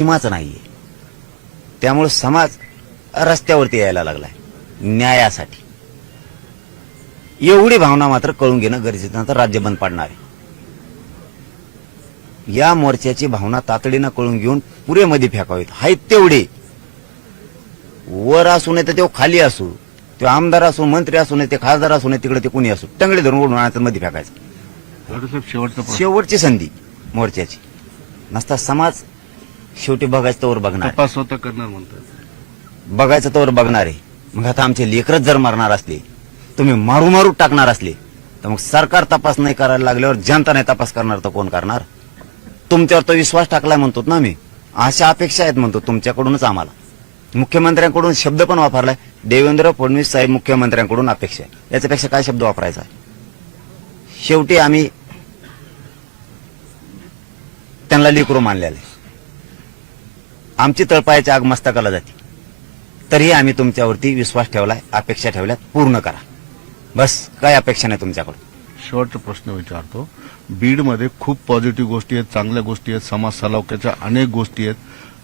सीमाच नाहीये. त्यामुळे समाज रस्त्यावरती यायला लागलाय न्यायासाठी. एवढी भावना मात्र कळून घेणं गरजेचं, नंतर राज्य बंद पाडणार आहे. या मोर्चाची भावना तातडीनं कळून घेऊन पुरेमध्ये फेकावीत. आहेत तेवढे वर असू नये तर ते खाली असू, ते आमदार असू, मंत्री असू नये, ते खासदार असू नये, तिकडे ते कुणी असू, टंगडे धरून ओढून आणायचं, मध्ये फेकायचं. शेवटची संधी मोर्चाची नसता समाज शेवटी बघायचं तोवर बघणार, तपास स्वतः करणार म्हणतात, बघायचं तोवर बघणार आहे. मग आता आमचे लेकरच जर मारणार असले, तुम्ही मारू मारू टाकणार असले, तर मग सरकार तपास नाही करायला लागल्यावर जनता नाही तपास करणार तर कोण करणार? तुमच्यावर तो विश्वास टाकलाय म्हणतो ना मी, अशा अपेक्षा आहेत म्हणतो तुमच्याकडूनच आम्हाला. मुख्यमंत्र्यांकडून शब्द पण वापरलाय, देवेंद्र फडणवीस साहेब मुख्यमंत्र्यांकडून अपेक्षा आहे. याच्यापेक्षा काय शब्द वापरायचा आहे? शेवटी आम्ही त्यांना लेकरू मानलेलं आहे. आमची तळपायाची आग मस्तकाला जाते, तरीही आम्ही तुमच्यावरती विश्वास ठेवलाय, अपेक्षा ठेवल्यात, पूर्ण करा. बस, काय अपेक्षा नाही तुमच्याकडून. शेवटचा प्रश्न विचारतो. बीडमध्ये खूप पॉझिटिव्ह गोष्टी आहेत, चांगल्या गोष्टी आहेत, समाज सलोख्याच्या अनेक गोष्टी आहेत.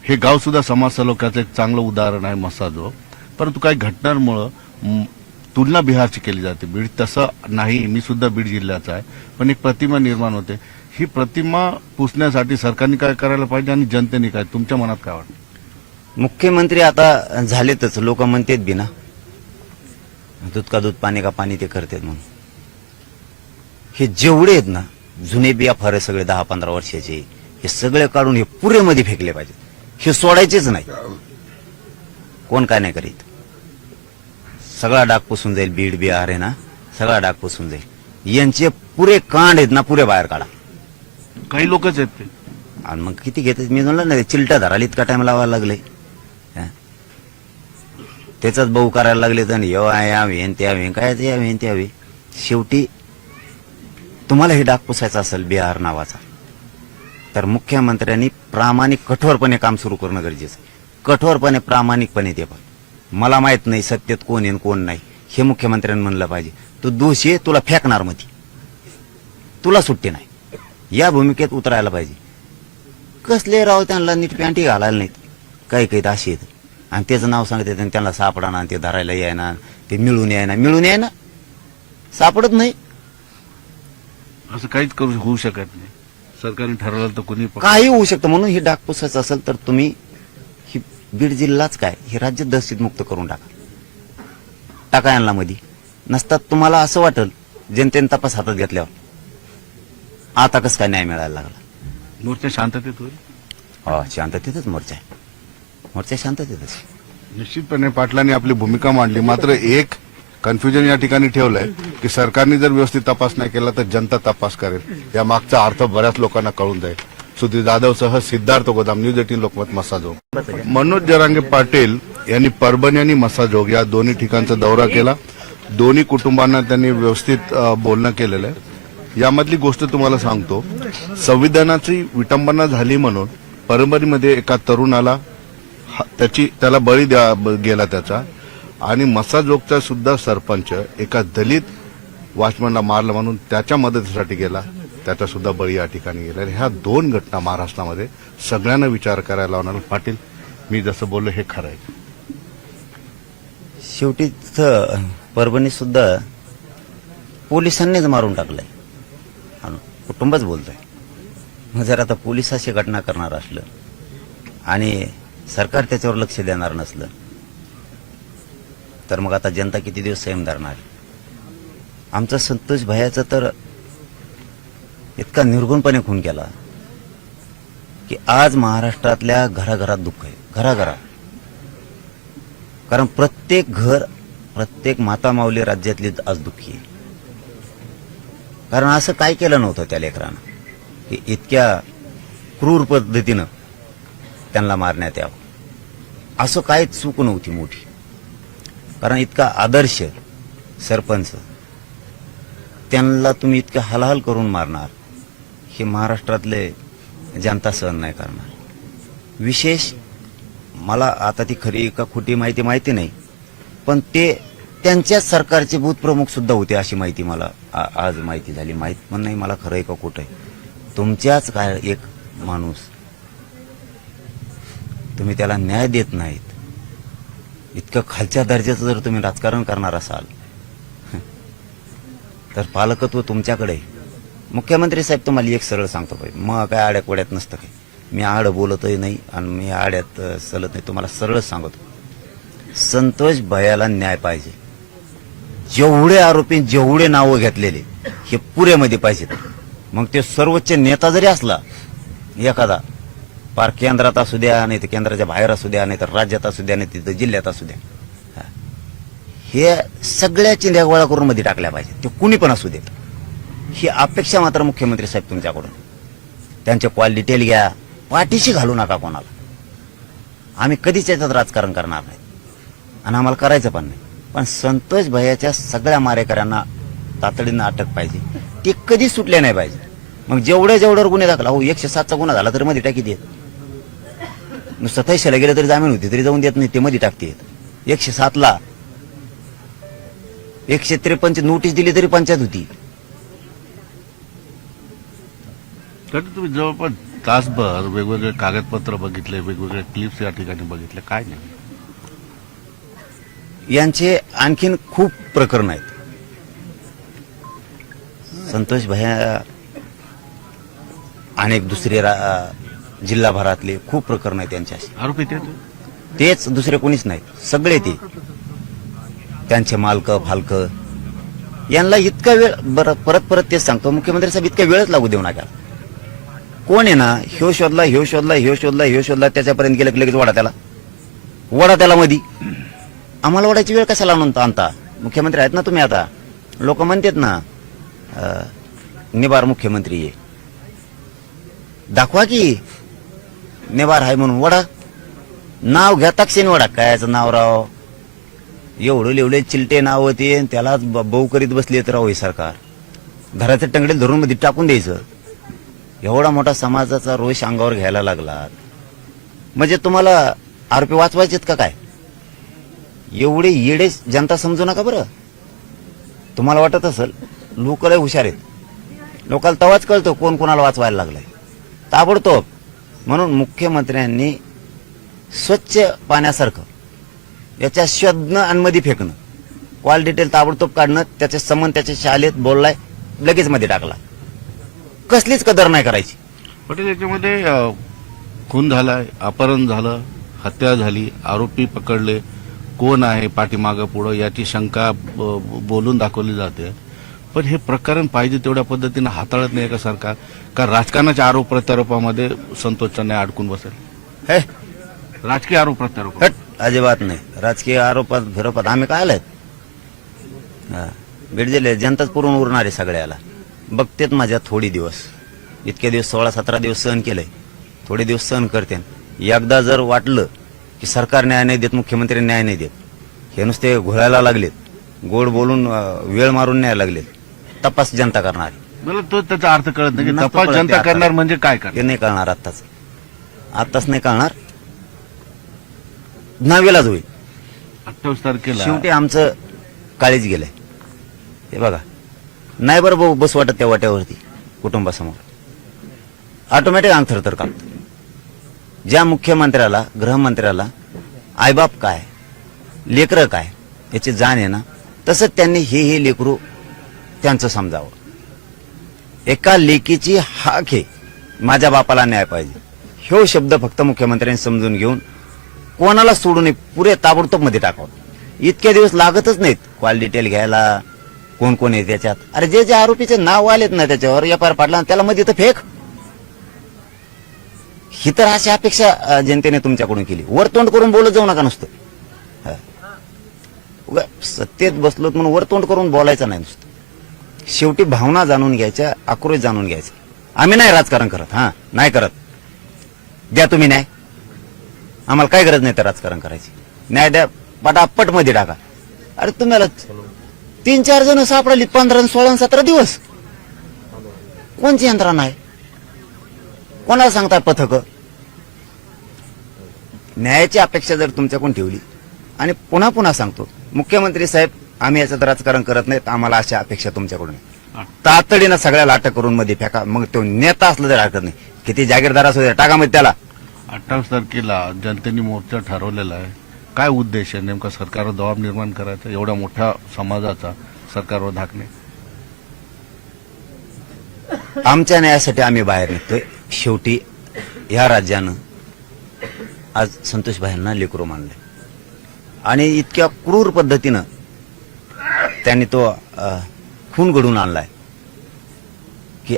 हे गाव सुद्धा समाज सलोख्याचं एक चांगलं उदाहरण आहे मसाजो. परंतु काही घटनांमुळे तुलना बिहारची केली जाते. बीड तसं नाही, मी सुद्धा बीड जिल्ह्याचा आहे, पण एक प्रतिमा निर्माण होते. ही प्रतिमा पुसण्यासाठी सरकारने काय करायला पाहिजे आणि जनतेने काय, तुमच्या मनात काय वाटतं? मुख्यमंत्री आता झालेतच, लोक म्हणतात बी ना, दूध का दूध पाणी का पाणी ते करतात म्हणून. हे जेवढे आहेत ना जुने बिया फार सगळे 10-15 वर्षाचे, हे सगळे काढून हे पुरेमध्ये फेकले पाहिजेत. हे सोडायचेच नाही. कोण काय नाही करीत, सगळा डाग पुसून जाईल. बीड बिहार आहे ना, सगळा डाग पुसून जाईल. यांचे पुरे कांड आहेत ना, पुरे बाहेर काढा. काही लोकच आहेत ते, आणि मग किती घेतात मी म्हणलं ना, चिलटा धरायला इतका टाइम लावायला लागले, त्याचाच बहु करायला लागले. तर यावे ते यावे, काय ते यावे ते यावे. शेवटी तुम्हाला हे डाग पुसायचा असेल बिहार नावाचा, तर मुख्यमंत्र्यांनी प्रामाणिक कठोरपणे काम सुरू करणं गरजेचं आहे. कठोरपणे प्रामाणिकपणे ते पण, मला माहित नाही सत्तेत कोण येईन कोण नाही, हे मुख्यमंत्र्यांनी म्हणलं पाहिजे. तू दोषी आहे, तुला फेकणार मध्ये, तुला सुट्टी नाही, या भूमिकेत उतरायला पाहिजे. कसले राव, त्यांना नीट पॅन्टी घालायला नाहीत, काही काही अशी आहेत. आणि त्याचं नाव सांगते आणि त्यांना सापडा, ते धरायला यायना, ते मिळून यायना, सापडत नाही. असं काहीच होऊ शकत नाही. सरकारने ठरवलं तर कुणी काही होऊ शकतं. म्हणून हे डाग पुसायचं असेल तर तुम्ही ही बीड जिल्हाच काय, हे राज्य दहशत मुक्त करून टाका यांना मध्ये. नसतात तुम्हाला असं वाटेल जनतेने तपास हातात घेतल्यावर आता कसं काय न्याय मिळायला लागला. मोर्चा शांततेत होईल. हो, शांततेतच मोर्चा आहे, मोर्चा शांततेतच. निश्चितपणे पाटलांनी आपली भूमिका मांडली. मात्र एक कन्फ्युजन या ठिकाणी ठेवलंय की सरकारने जर व्यवस्थित तपास नाही केला तर जनता तपास करेल. या मागचा अर्थ बऱ्याच लोकांना कळून जाईल. सुधीर जाधवसह सिद्धार्थ गोदाम, न्यूज 18 लोकमत, मसाजोग. मनोज जरांगे पाटील यांनी परभणी आणि मसाजोग या दोन्ही ठिकाणचा दौरा केला. दोन्ही कुटुंबांना त्यांनी व्यवस्थित बोलणं केलेलं आहे. यामधली गोष्ट तुम्हाला सांगतो. संविधानाची विटंबना झाली म्हणून परभणीमध्ये एका तरुणाला त्याला बळी गेला त्याचा, आणि मसाजोगचा सुद्धा सरपंच एका दलित वॉचमॅनला मारलं म्हणून त्याच्या मदतीसाठी गेला, त्याचा सुद्धा बळी या ठिकाणी गेला. ह्या दोन घटना महाराष्ट्रामध्ये सगळ्यांना विचार करायला लावणार. पाटील, मी जसं बोललो हे खरं आहे. शेवटी परभणीत सुद्धा पोलिसांनीच मारून टाकलंय, कुटुंबच बोलतोय. मग जर आता पोलीस अशी घटना करणार असलं आणि सरकार त्याच्यावर लक्ष देणार नसलं तर मग आता जनता किती दिवस संयम धरणार? आमचा संतोष भैयाचा तर इतका निर्गुणपणे खून केला की आज महाराष्ट्रातल्या घराघरात दुःख आहे, घराघरात. कारण प्रत्येक घर, प्रत्येक माता माऊली राज्यातली आज दुःखी आहे. कारण असं काय केलं नव्हतं त्या लेकरानं की इतक्या क्रूर पद्धतीनं त्यांना मारण्यात यावं. असं काय चूक नव्हती मोठी. कारण इतका आदर्श सरपंच, त्यांना तुम्ही इतकं हलाहल करून मारणार, हे महाराष्ट्रातले जनता सहन नाही करणार. विशेष मला आता ती खरी का खोटी माहिती नाही, पण ते त्यांच्याच सरकारचे भूतप्रमुख सुद्धा होते अशी माहिती मला आज माहिती झाली. माहित पण नाही मला खरं आहे का खोटं आहे. तुमच्याच काय एक माणूस तुम्ही त्याला न्याय देत नाहीत, इतकं खालच्या दर्जाचं जर तुम्ही राजकारण करणार असाल तर पालकत्व तुमच्याकडे आहे. मुख्यमंत्री साहेब तुम्हाला एक सरळ सांगतो पाहिजे, मग काय आड्याकोड्यात नसतं काही. मी आड बोलतही नाही आणि मी आड्यात चलत नाही. तुम्हाला सरळ सांगतो, संतोष भैयाला न्याय पाहिजे. जेवढे आरोपी जेवढे नावं घेतलेले हे पुरेमध्ये पाहिजेत. मग ते सर्वोच्च नेता जरी असला एखादा, पार केंद्रात असू द्या, नाही तर केंद्राच्या बाहेर असू द्या, नाही तर राज्यात असू द्या, नाही तिथं जिल्ह्यात असू द्या, हे सगळ्या चिंध्या गोळा करून मध्ये टाकल्या पाहिजे. ते कुणी पण असू देत. ही अपेक्षा मात्र मुख्यमंत्री साहेब तुमच्याकडून. त्यांचे कॉल डिटेल घ्या, पाठीशी घालू नका कोणाला. आम्ही कधीच याच्यात राजकारण करणार नाही आणि आम्हाला करायचं पण नाही. पण संतोष भैयाच्या सगळ्या मारेकऱ्यांना तातडीनं अटक पाहिजे. ते कधी सुटले नाही पाहिजे. मग जेवढ्यावर गुन्हे दाखल, 107चा गुन्हा झाला तरी मध्ये टाकी देत. नुसतं तैशाला गेलं तरी जामीन होती तरी जाऊन देत नाही, ते मध्ये टाकते. 107ला 153 नोटीस दिली तरी पंचायत होती. तर तुम्ही जवळपास तासभर वेगवेगळे कागदपत्र बघितले, वेगवेगळे क्लिप्स या ठिकाणी बघितले, काय नाही? यांचे आणखीन खूप प्रकरण आहेत. संतोष भैया अनेक दुसरे जिल्हाभरातले खूप प्रकरण आहेत त्यांच्याशी. आरोपी तेच, दुसरे कोणीच नाहीत. सगळे ते त्यांचे मालक फालक. यांना इतका वेळ, बरं परत तेच सांगतो, मुख्यमंत्री साहेब इतका वेळच लागू देऊ नका. कोण आहे ना, ह्यो शोधला त्याच्यापर्यंत गेलं की लगेच वडा त्याला मधी. आम्हाला वडायची वेळ कशाला आणता? मुख्यमंत्री आहेत ना तुम्ही. आता लोक म्हणतात ना निबार मुख्यमंत्री आहे, दाखवा की निबार आहे म्हणून. वडा नाव घ्या, तक्षण वडा. कायचं नाव राव, एवढं लिवले चिलटे नाव होते, त्यालाच बऊ करीत बसले तर राव हे सरकार. घराचे टंगडे धरून मध्ये टाकून द्यायचं. एवढा मोठा समाजाचा रोष अंगावर घ्यायला लागला म्हणजे तुम्हाला आरोपी वाचवायचेत का काय? एवढे येडे जनता समजू नका बरं. तुम्हाला वाटत असेल लोक लय हुशार आहेत, लोकांना तवाच कळतो कोण कोणाला वाचवायला लागलाय ताबडतोब. म्हणून मुख्यमंत्र्यांनी स्वच्छ पाण्यासारखं याच्या शोधणं आणि मध्ये फेकणं, कॉल डिटेल ताबडतोब काढणं, त्याचे संबंध त्याच्या शाळेत बोललाय लगेच मध्ये टाकला. कसलीच कदर नाही करायची. पटेल, याच्यामध्ये खून झालाय, अपहरण झालं, हत्या झाली, आरोपी पकडले, कोण आहे पाठीमागं पुढं याची शंका बोलून दाखवली जाते. पण हे प्रकरण पाहिजे तेवढ्या पद्धतीनं हाताळत नाही का सरकार? का राजकारणाच्या आरोप प्रत्यारोपामध्ये संतोषचा न्याय अडकून बसेल? हे राजकीय आरोप प्रत्यारोप अजिबात नाही. राजकीय आरोपात फिरोपात आम्ही काय आलाय? बीड जिल्ह्यात जनताच पुरून उरणार आहे सगळ्याला. बघतेत माझ्या थोडी दिवस, इतके दिवस 16-17 दिवस सहन केलंय, थोडे दिवस सहन करते. एकदा जर वाटलं की सरकार न्याय नाही देत, मुख्यमंत्री न्याय नाही देत, हे नुसते घोळायला लागलेत, गोड बोलून वेळ मारून न्याय लागलेत, तपास जनता करणार. मला तो त्याचा अर्थ कळत नाही की तपास जनता करणार म्हणजे काय करणार? ते नाही कळणार आत्ताच नाही कळणार. नावेलाच होईल. 28 तारखेला शेवटी आमचं काळीच गेलंय. हे बघा, नाही बरं बस वाटत त्या वाट्यावरती कुटुंबासमोर ऑटोमॅटिक अंग थरथर कापतं. ज्या मुख्यमंत्र्याला, गृहमंत्र्याला आईबाप काय, लेकरं काय याची जाण आहे ना, तसंच त्यांनी हे लेकरू त्यांचं समजावं. एका लेकीची हाक आहे, माझ्या बापाला न्याय पाहिजे, ह्यो शब्द फक्त मुख्यमंत्र्यांनी समजून घेऊन कोणाला सोडू नये, पुरे ताबडतोब मध्ये टाकावं. इतके दिवस लागतच नाहीत कॉल डिटेल घ्यायला, कोण कोण आहे त्याच्यात. अरे जे आरोपीचे नाव आलेत ना त्याच्यावर एफआयआर पाडला, त्याला मध्ये तर फेक. ही तर अशी अपेक्षा जनतेने तुमच्याकडून केली. वर तोंड करून बोलत जाऊ नका नुसतं. सत्तेत बसलोत म्हणून वर तोंड करून बोलायचं नाही नुसतं. शेवटी भावना जाणून घ्यायच्या, आक्रोश जाणून घ्यायचा. आम्ही नाही राजकारण करत, नाही करत. द्या तुम्ही न्याय, आम्हाला काय गरज नाही तर राजकारण करायची. न्याय द्या, पटापट मध्ये टाका. अरे तुम्हाला 3-4 जण सापडली 15, 16, 17 दिवस. कोणची यंत्रणा आहे? कोणाला सांगताय पथक? न्यायाची अपेक्षा जर तुमच्याकडून ठेवली, आणि पुन्हा सांगतो मुख्यमंत्री साहेब, आम्ही याच्यात राजकारण करत नाहीत, आम्हाला अशा अपेक्षा तुमच्याकडून आहे. तातडीनं सगळ्याला अटक करून मध्ये फेका. मग तो नेता असला तरी हरकत नाही, किती जागीरदार असू द्या, टाका मध्ये त्याला. 28 तारखेला जनतेने मोर्चा ठरवलेला आहे. काय उद्देश आहे नेमका? सरकारवर दबाव निर्माण करायचा, एवढ्या मोठ्या समाजाचा सरकारवर धाकणे? आमच्या न्यायासाठी आम्ही बाहेर निघतोय. शेवटी ह्या राज्यानं आज संतोष भाईंना लेकरू मानलंय आणि इतक्या क्रूर पद्धतीनं त्यांनी तो खून घडून आणलाय की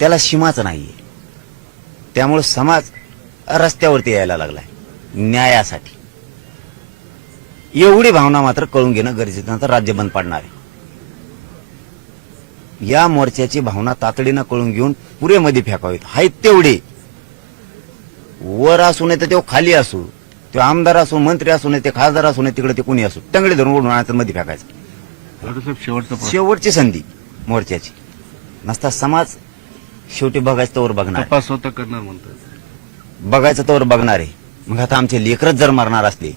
त्याला सीमाच नाहीये. त्यामुळे समाज रस्त्यावरती यायला लागलाय न्यायासाठी. एवढी भावना मात्र कळून घेणं गरजेचं, नंतर राज्य बंद पाडणार आहे. या मोर्चाची भावना तातडीनं कळून घेऊन पुरेमध्ये फेकावीत. हाय तेवढे वर असू नये तर तो खाली असू, तो आमदार असू, मंत्री असू नये, ते खासदार असू नये, तिकडे ते कुणी असू, टंगडे धरून ओढून आणायचं, मध्ये फेकायचं. साहेब, शेवटचा प्रश्न. शेवटची संधी मोर्चाची नसता समाज शेवटी बघायचं तोवर बघणार, तपास स्वतः करणार म्हणतात. बघायचं तोवर बघणार आहे. मग आता आमचे लेकरच जर मारणार असले,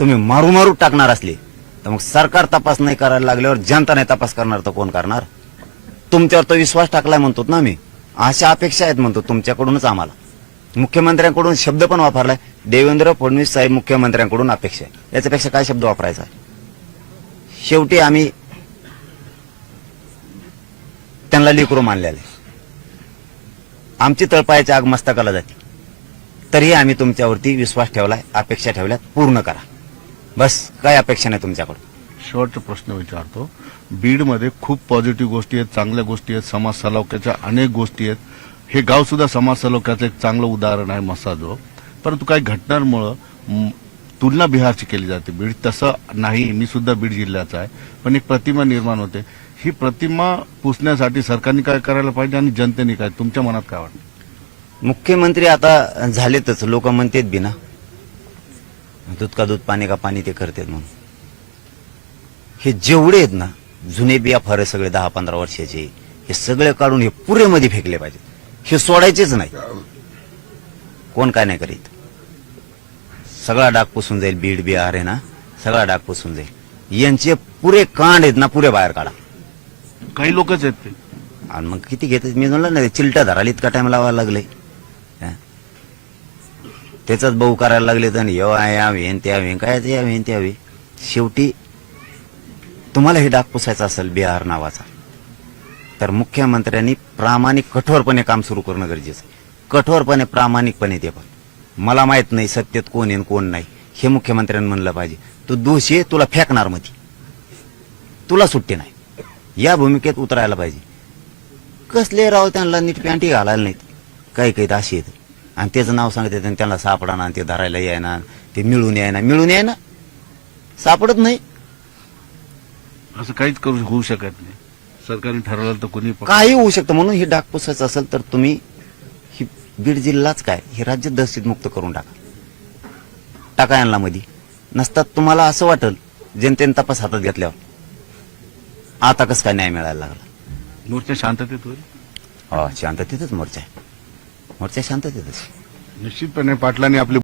तुम्ही मारू मारू टाकणार असले, तर मग सरकार तपास नाही करायला लागल्यावर जनता नाही तपास करणार तर कोण करणार? तुमच्यावर तो विश्वास टाकलाय म्हणतो ना मी. अशा अपेक्षा आहेत म्हणतो तुमच्याकडूनच आम्हाला. मुख्यमंत्र्यांकडून शब्द पण वापरलाय, देवेंद्र फडणवीस साहेब मुख्यमंत्र्यांकडून अपेक्षा आहे. याच्यापेक्षा काय शब्द वापरायचा आहे? शेवटी आम्ही त्यांना लेकरू मानलेलं आहे. आमची तळपायाची आग मस्तकाला जाते, तरीही आम्ही तुमच्यावरती विश्वास ठेवलाय, अपेक्षा ठेवल्यात, पूर्ण करा. बस, काय अपेक्षा नाही तुमच्याकडून. शेवटचा प्रश्न विचारतो. बीडमध्ये खूप पॉझिटिव्ह गोष्टी आहेत, चांगल्या गोष्टी आहेत, समाज सलोख्याच्या अनेक गोष्टी आहेत. हे गाव सुद्धा समाज सलोख्याचं एक चांगलं उदाहरण आहे, मसाजो. परंतु काही घटनांमुळे तुलना बिहारची केली जाते. बीड तसं नाही, मी सुद्धा बीड जिल्ह्याचा आहे, पण एक प्रतिमा निर्माण होते. ही प्रतिमा पुसण्यासाठी सरकारने काय करायला पाहिजे आणि जनतेने काय? तुमच्या मनात काय वाटतं? मुख्यमंत्री आता झालेतच, लोक म्हणतात बी ना, दूध का दूध पाणी का पाणी ते करतात म्हणून. हे जेवढे आहेत ना जुने बिया फार सगळे 10-15 वर्षाचे, हे सगळे काढून हे पुरेमध्ये फेकले पाहिजे. हे सोडायचेच नाही. कोण काय नाही करीत. सगळा डाग पुसून जाईल. बीड बिहार आहे ना, सगळा डाग पुसून जाईल. यांचे पुरे कांड आहेत ना, पुरे बाहेर काढा. काही लोकच आहेत ते. आणि मग किती घेतात मी म्हणलं ना, चिलटा धरायला इतका टाइम लावायला लागले. त्याचाच बहु करायला लागले तर यावे ते यावे, काय ते यावे ते यावे. शेवटी तुम्हाला हे डाग पुसायचा असेल बिहार नावाचा, तर मुख्यमंत्र्यांनी प्रामाणिक कठोरपणे काम सुरू करणं गरजेचं आहे. कठोरपणे प्रामाणिकपणे ते पण. मला माहित नाही सत्तेत कोण आहे कोण नाही, हे मुख्यमंत्र्यांनी म्हणलं पाहिजे. तू दोषी आहे, तुला फेकणार मध्ये, तुला सुट्टी नाही. या भूमिकेत उतरायला पाहिजे. कसले राव त्यांना नीट पॅन्टी घालायला नाहीत, काही काही अशी आहेत. आणि त्याचं नाव सांगतात आणि त्यांना सापडा, ते धरायला यायना, ते मिळून यायना, सापडत नाही. असं काहीच होऊ शकत नाही. सरकारने ठरवलं तर कुणी काही होऊ शकतं. म्हणून हे डाग पुसायचं असेल तर तुम्ही ही बीड जिल्हाच काय, हे राज्य दहशत मुक्त करून टाका यांना मध्ये. नसतात तुम्हाला असं वाटेल जनतेने तपास हातात घेतल्यावर आता कसं काय न्याय मिळायला लागला. मोर्चा शांततेत होईल. हो, शांततेतच मोर्चा आहे. मोर्चा शांततेतच. निश्चितपणे पाटलांनी आपली